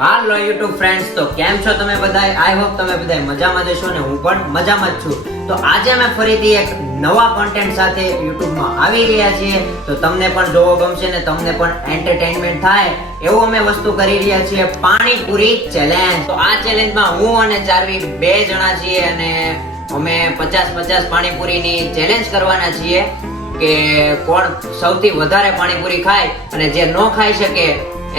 હાલો YouTube friends, તો કેમ છો તમે બધાય? આઈ હોપ તમે બધાય મજામાં જ છો ને હું પણ મજામાં જ છું. તો આજે અમે ફરીથી એક નવા કોન્ટેન્ટ સાથે યુટ્યુબમાં આવી રહ્યા છીએ. તો તમને પણ જોવો ગમશે ને તમને પણ એન્ટરટેનમેન્ટ થાય એવું અમે વસ્તુ કરી રહ્યા છીએ, પાણીપુરી ચેલેન્જ. તો આ ચેલેન્જમાં હું અને ચારવી બે જણા છીએ અને અમે 50-50 પાણીપુરીની ચેલેન્જ કરવાના છીએ કે કોણ સૌથી વધારે પાણીપુરી ખાય અને જે ન ખાઈ શકે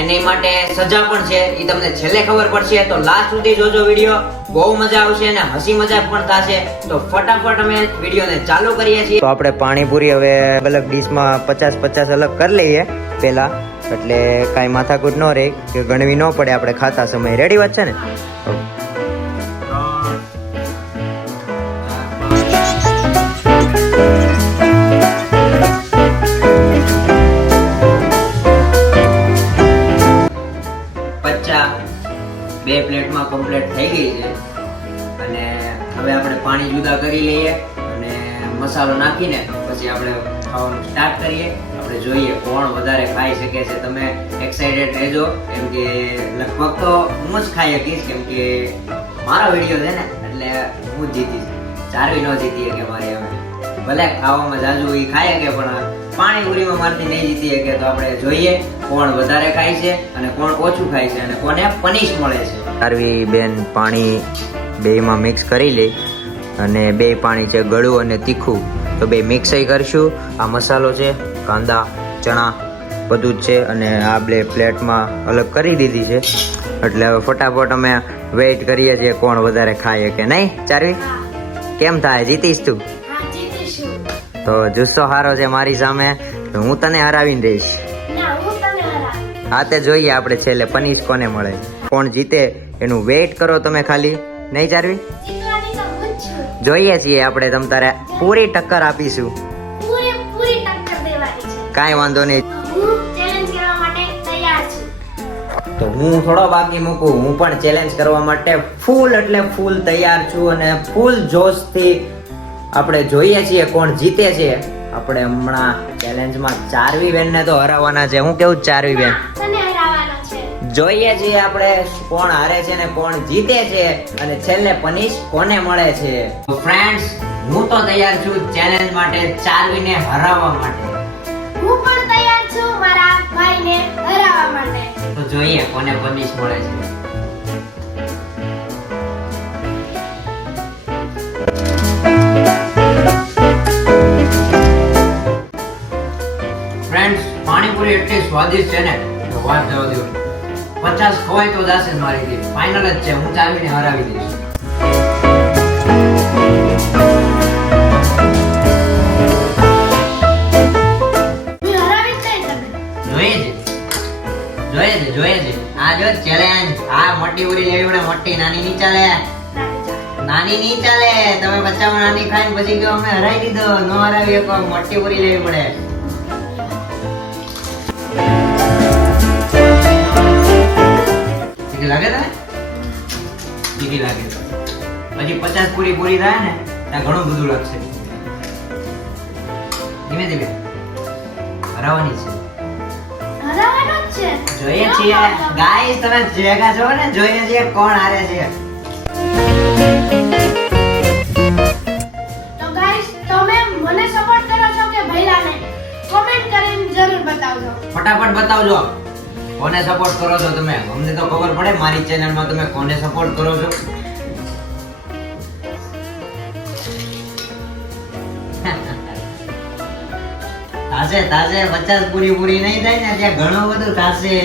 એની માટે સજા પણ છે, એ તમને છેલ્લે ખબર પડશે. તો લાસ્ટ સુધી જોજો વિડિયો, બહુ મજા આવશે અને હસી મજાક પણ થશે. તો ફટાફટ અમે વિડિયોને ચાલુ કરીએ છીએ. તો આપણે પાણીપુરી હવે અલગ ડીશમાં 50-50 અલગ કરી લઈએ પહેલા, એટલે કાંઈ માથાકૂટ ન રહે કે ગણવી ન પડે આપણે ખાતા સમય. રેડી વાત છે ને? બે પ્લેટમાં કમ્પ્લીટ થઈ ગઈ છે અને હવે આપણે પાણી જુદા કરી લઈએ અને મસાલો નાખીને પછી આપણે ખાવાનું સ્ટાર્ટ કરીએ. આપણે જોઈએ કોણ વધારે ખાઈ શકે છે. તમે એક્સાઇટેડ રહેજો, કેમ કે લગભગ તો હું જ ખાઈ શકીશ, કેમ કે મારો વિડીયો છે ને એટલે હું જ જીતીશ. ચારવી ન જીતી કે મારી હવે ભલે ખાવામાં જાજુ એ ખાઈ શકે પણ પાણીપુરીમાં મારથી નહીં જીતી શકે. તો આપણે જોઈએ કોણ વધારે ખાય છે અને કોણ ઓછું ખાય છે અને કોને પનિશ મળે છે. ચારવી બેન પાણી બેયમાં મિક્સ કરી લે અને બે પાણી છે ગળું અને તીખું, તો બે મિક્સ કરશું. આ મસાલો છે, કાંદા, ચણા બધું જ છે અને આ બે પ્લેટમાં અલગ કરી દીધી છે. એટલે હવે ફટાફટ અમે વેઇટ કરીએ છીએ કોણ વધારે ખાય કે નહીં. ચારવી કેમ થાય, જીતીશ તું? તો જુસ્સો હારો છે મારી સામે, તો હું તને હરાવીને રહીશ. હા તે જોઈએ આપણે છેલ્લે પનિશ કોને મળે, કોણ જીતે એનું વેઇટ કરો તમે ખાલી. નહીં ચારવી? જોઈએ છીએ આપણે, તમ તારે પૂરી ટક્કર આપીશું. કાંઈ વાંધો નહીં. તો હું થોડો બાકી મૂકું, હું પણ ચેલેન્જ કરવા માટે ફૂલ એટલે ફૂલ તૈયાર છું અને ફૂલ જોશથી આપણે જોઈએ છીએ કોણ જીતે છે. આપણે હમણાં ચેલેન્જમાં ચારવી બેન ને તો હરાવવાના છે. હું કેવું ચારવી બેન? જોઈએ છીએ આપણે કોણ હારે છે ને કોણ જીતે છે અને છેલ્લે પનિશ કોને મળે છે. તો ફ્રેન્ડ્સ, હું તો તૈયાર છું ચેલેન્જ માટે, ચારવીને હરાવવા માટે. હું પણ તૈયાર છું મારા ભાઈને હરાવવા માટે. તો જોઈએ કોને પનિશ મળે છે. ફ્રેન્ડ્સ, પાણીપુરી એટલી સ્વાદિષ્ટ છે ને વાત જવા દો. 50 ખવાય તો જશે મારી. ફાઇનલ જ છે, હું ચારવીને હરાવી દઈશ. જોઈએ છે આ જો ચેલેન્જ. આ મોટી પૂરી લેવી પડે, મોટી. નાની નહીં ચાલે, નાની નહીં ચાલે. તમે બચ્ચામાં નાની ખાઈને પછી કહો અમે હરાવી દીધો, ન હરાવી શકો. મોટી પૂરી લેવી પડે. લાગે તને? બીજી લાગે પછી 50 પૂરી પૂરી થાય ને ત્યાં ઘણું બધું લાગશે. ધીમે ધીમે હરાવવાની છે. જોઈએ છીએ ગાઈસ, તમે જેગા છો ને, જોઈએ છીએ કોણ હારે છે. તો ગાઈસ, તમે મને સપોર્ટ કરો છો કે ભઈલાને? કમેન્ટ કરીને જરૂર બતાવજો. ફટાફટ બતાવજો કોને સપોર્ટ કરો છો તમે. અમને તો ખબર પડે મારી ચેનલમાં તમે કોને સપોર્ટ કરો છો. તાજે 50 પૂરી પૂરી નહીં થાય ને ત્યાં ઘણું બધું થશે.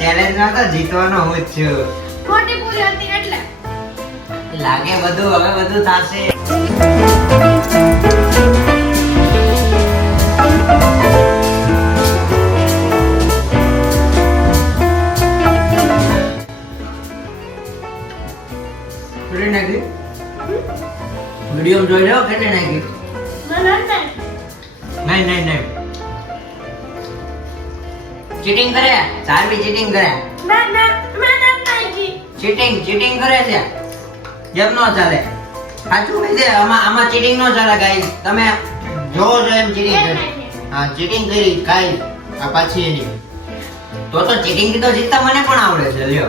ચેલેન્જમાં તો જીતવાનો હું જ છું. મોટી પૂરી હતી એટલે લાગે બધું હવે બધું થશે. વિડીયો જોઈ લો કેટલી નાખી. નહીં ચીટિંગ કરે. ચારવી ચીટિંગ કરે. ચીટિંગ કરે છે. જેમ નો ચાલે. સાચું કહી દે, આમાં ચીટિંગ નો ચાલે ગાઈસ. તમે જોવો છો એમ ચીટિંગ કરે. હા ચીટિંગ કરી ગાઈસ. આ પાછી એની તો ચીટિંગ થી તો જીતતા મને પણ આવડે છે લ્યો.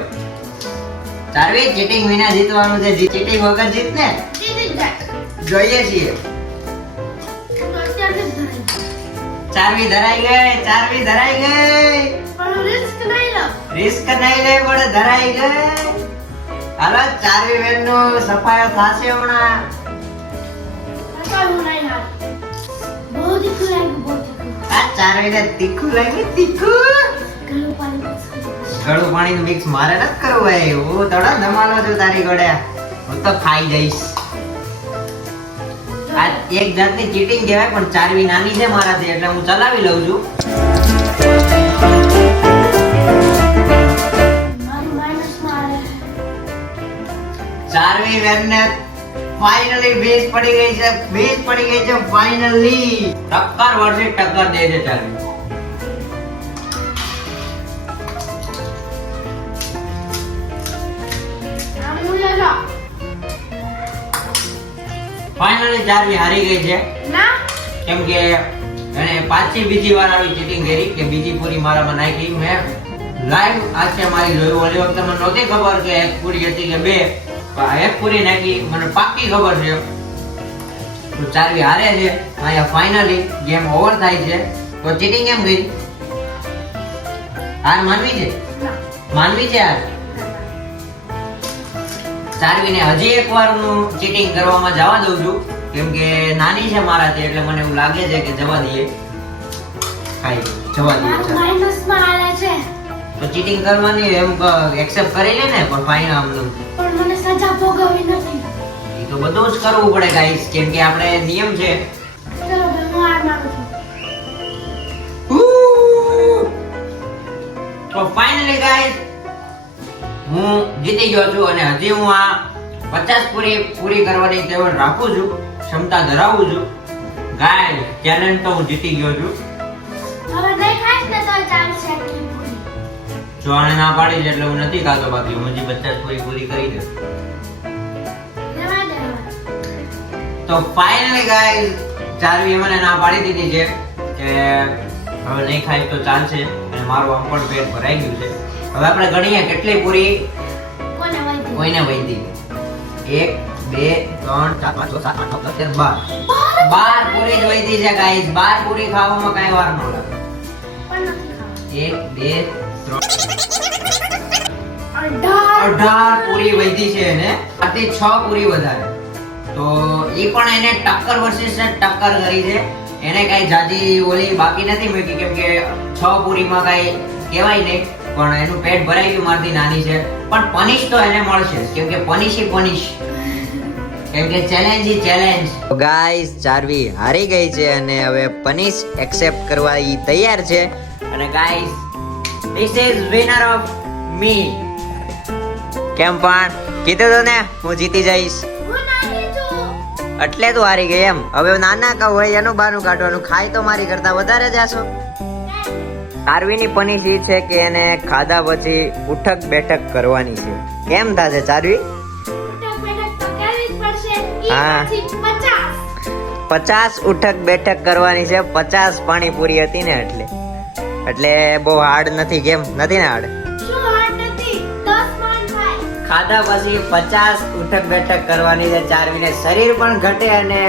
ચારવી ચીટિંગ વિના જીતવાનું છે, ચીટિંગ વગર જીત ને જીતી જ જાય. જોઈએ છીએ. તો અત્યારથી જ ધરાય. ચારવી ધરાઈ ગઈ, ચારવી ધરાઈ ગઈ. પણ રિસ્ક નહીં લો. રિસ્ક નહીં લે પણ ધરાઈ ગઈ. હાલો ચારવી બેન નો સફાયો થાશે હમણાં. અત્યારે હું નહીં હાર. બહુ તીખું લાગ્યું, બહુ તીખું. આ ચારવી ને તીખું લાગ્યું, તીખું. ગળું પાણી mix કરી દઈશ. ગળું પાણીનું મિક્સ મારે નથી કરવું ભાઈ. હું થોડો ધમાલો છું તારી જોડે. હું તો ખાઈ જઈશ. આ એક જાતની ચીટિંગ કહેવાય, પણ ચારવી નાની છે મારાથી એટલે હું ચલાવી લઉં છું. મારું માઇનસમાં આવે છે. ચારવી બેનને ફાઇનલી 20 પડી ગઈ છે, 20 પડી ગઈ છે ફાઇનલી. ટક્કર વર્ષે ટક્કર દે છે ચારવી. આમ હું લેલો. ફાઇનલી ચારવી હારી ગઈ છે, ના કેમ કે એને પાછી બીજી વાર આવી ચીટિંગ કરી કે બીજી પૂરી મારામાં નાખી. મેં લાઈવ આંખે મારી જોયું. ઓલી વખતે મને નહોતી ખબર કે એક પૂરી હતી કે બે, પણ એક પૂરી નાખી મને પાક્કી ખબર છે. તો ચારવી હારે છે અહીંયા. ફાઇનલી ગેમ ઓવર થાય છે. તો ચીટિંગ કેમ કરી? હાર માનવી છે, ના માનવી છે હાર. ચારવીને હજી એક વાર હું ચીટિંગ કરવામાં જવા દઉં છું, કેમ કે નાની છે મારાથી એટલે મને એવું લાગે છે કે જવા દઈએ. ખાઈ જવા દઈએ મારું ચાલ. માઇનસમાં આવે છે. તો ચીટિંગ કરવાની એમ એક્સેપ્ટ કરી લે ને, પણ ફાઇન આમનું પણ મને સજા ભોગવવી નથી. એ તો બધું જ કરવું પડે ગાઈસ, કેમ કે આપણે નિયમ છે. ચલો ભાઈ, હું હાર માનું છું. તો ફાઇનલી ગાઈસ હું જીતી ગયો છું અને હજી હું આ 50 પૂરી કરવાની ટેવ રાખું છું, ક્ષમતા ધરાવું છું. ગાઈસ ચેલેન્જ તો હું જીતી ગયો છું. હવે નહીં ખાઈશ ને તો ચાલશે આટલી પૂરી. જો આને ના પાડી છે એટલે હું નથી ખાતો, બાકી હું હજી 50 પૂરી કરી દઉં. રહેવા દે હવે. તો ફાઇનલી ગાઈસ ચારવીએ મને ના પાડી દીધી છે કે હવે નહીં ખાઈશ તો ચાલશે, અને મારું આમ પણ પેટ ભરાઈ ગયું છે. હવે આપણે ગણીએ કેટલી પૂરી કોને વૈધી? કોઈને વૈધી. 1 2 3 4 5 6 7 8 9 10 11 12 પૂરી જ વૈધી છે ગાઈસ. 12 પૂરી ખાવામાં કાંઈ વાર ન લાગે. પણ નથી ખાવા. 1 2 3 18. 18 પૂરી વૈધી છે એને. આથી 6 પૂરી વધારે. તો એ પણ એને ટક્કર વર્સિસ ટક્કર કરી છે. એને કઈ જાજી ઓલી બાકી નથી મૂકી, કેમ કે 6 પૂરીમાં કઈ કહેવાય નહીં, પણ એનું પેટ ભરાઈ ગયું મારથી નાની છે. પણ પનિશ તો એને મળશે, કેમ કે પનિશ કેમ કે ચેલેન્જ ઈ ચેલેન્જ. ગાઈસ ચારવી હારી ગઈ છે અને હવે પનિશ એક્સેપ્ટ કરવા ઈ તૈયાર છે. અને guys this is winner of me. કેમ પણ કીધું તો ને હું જીતી જઈશ, હું નાની છું. એટલે તું હારી ગઈ એમ. હવે નાના કા હોય એનું બાનું કાઢવાનું, ખાઈ તો મારી કરતા વધારે જાશો. ચારવીની પનિશ ઈ છે કે એને ખાધા પછી ઉઠક બેઠક કરવાની છે. કેમ થાશે ચારવી? ઉઠક બેઠક તો કરવી જ પડશે. ઈ હા. પછી 50. 50 ઉઠક બેઠક કરવાની છે. 50 પાણીપુરી હતી ને એટલે બહુ હાર્ડ નથી. કેમ નથી ને હાર્ડ? શું હાર્ડ નથી? 10 માંડ થાય. ખાધા પછી 50 ઉઠક બેઠક કરવાની છે. ચારવીને શરીર પણ ઘટે અને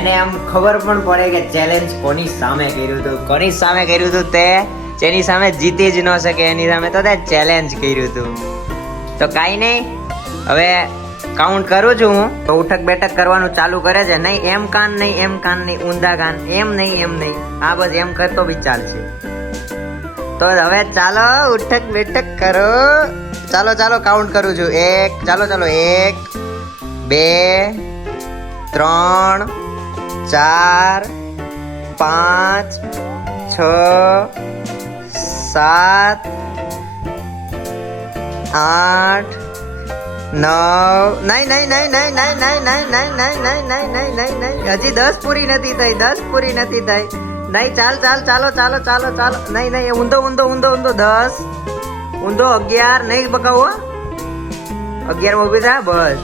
એને આમ ખબર પણ પડે કે ચેલેન્જ કોની સામે કર્યું હતું. કોની સામે કર્યું હતું? તે જેની સામે જીતી જ ન શકે એની સામે તો તે ચેલેન્જ કર્યું હતું. તો કાઈ નહીં, હવે કાઉન્ટ કરું છું હું. તો ઉઠક બેઠક કરવાનું ચાલુ કરે છે. નહીં એમ કાન નહીં, એમ કાન નહીં, ઊંધા કાન, એમ નહીં, એમ નહીં. આ બસ એમ કરતો બી ચાલશે. તો હવે ચાલો ઉઠક બેઠક કરો. ચાલો ચાલો કાઉન્ટ કરું છું. 1 ચાલો 1 2 3 4 5 6 7 8 9 નહીં નહીં નહીં નહીં નહીં નહીં નહીં નહીં નહીં નહીં નહીં નહીં નહીં નહીં હજી 10 પૂરી નથી થઈ. 10 પૂરી નથી થઈ. નહીં ચાલ ચાલ ચાલો ચાલો ચાલો ચાલો નહીં નહીં ઊંધો ઊંધો ઊંધો ઊંધો 10 ઊંધો 11 નહીં બકાવો. 11 માં ઊભી થા બસ.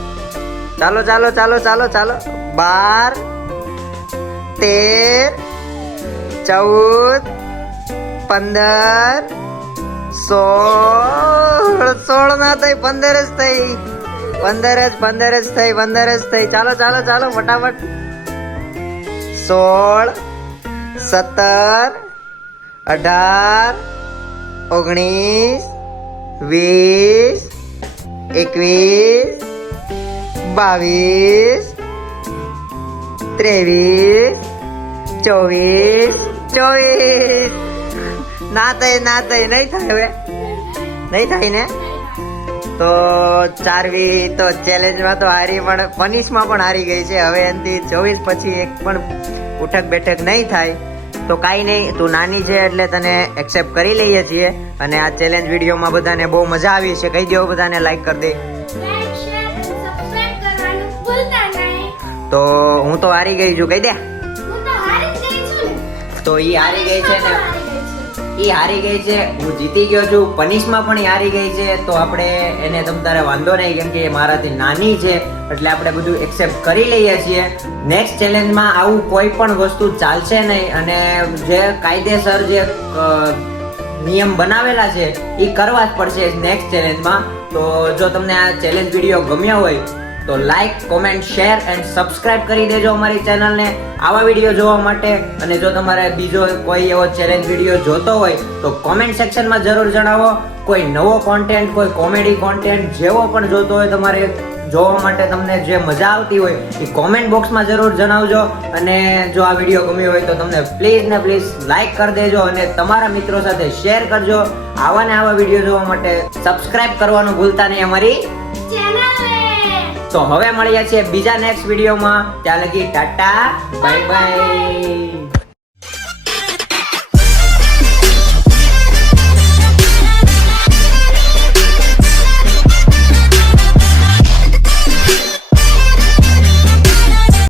ચાલો ચાલો ચાલો ચાલો ચાલો 12 13 14 15 16 ના થઈ 15 જ થઈ 15 જ થઈ ચાલો ફટાફટ 16 17 18 19 20 21 22 23 24 ના થઈ નહીં થાય હવે નહીં થાય ને તો ચારવી તો ચેલેન્જમાં તો હારી પણ પનિશમાં પણ હારી ગઈ છે હવે એનાથી 24 પછી એક પણ ઉઠક બેઠક નહીં થાય તો કાંઈ નહીં તું નાની છે એટલે તને એક્સેપ્ટ કરી લઈએ છીએ અને આ ચેલેન્જ વિડીયોમાં બધાને બહુ મજા આવી છે કહી દો બધાને લાઈક કરી દે લાઈક શેર અને સબસ્ક્રાઇબ કરવાનું ભૂલતા નહીં. તો હું તો હારી ગઈ છું કહી દે હું તો હારી જ ગઈ છું ને. તો ઈ હારી ગઈ છે ને હારી ગઈ છું. ઈ હારી ગઈ છે હું જીતી ગયો છું પનિશમાં પણ ઈ હારી ગઈ છે તો આપણે એને તમ તારે વાંધો નહીં કેમ કે એ મારાથી નાની છે એટલે આપણે બધું એક્સેપ્ટ કરી લઈએ છીએ નેક્સ્ટ ચેલેન્જમાં આવું કોઈ પણ વસ્તુ ચાલશે નહીં અને જે કાયદેસર જે નિયમ બનાવેલા છે એ કરવા જ પડશે નેક્સ્ટ ચેલેન્જમાં તો જો તમને આ ચેલેન્જ વિડીયો ગમ્યો હોય તો like comment share and subscribe કરી દેજો અમારી ચેનલને આવા વિડીયો જોવા માટે અને જો તમારે બીજો કોઈ એવો ચેલેન્જ વિડીયો જોતો હોય તો કોમેન્ટ સેક્શનમાં જરૂર જણાવો કોઈ નવો કોન્ટેન્ટ કોઈ કોમેડી કોન્ટેન્ટ જેવો પણ જોતો હોય તમારે જોવા માટે તમને જે મજા આવતી હોય એ કોમેન્ટ બોક્સમાં જરૂર જણાવજો અને જો આ વિડીયો ગમ્યો હોય તો તમને પ્લીઝ લાઈક કરી દેજો અને તમારા મિત્રો સાથે શેર કરજો આવા ને આવા વિડીયો જોવા માટે સબસ્ક્રાઇબ કરવાનું ભૂલતા નહીં અમારી ચેનલને. તો હવે મળીએ છીએ બીજા નેક્સ્ટ વિડીયોમાં ત્યાં લગી ટાટા બાય બાય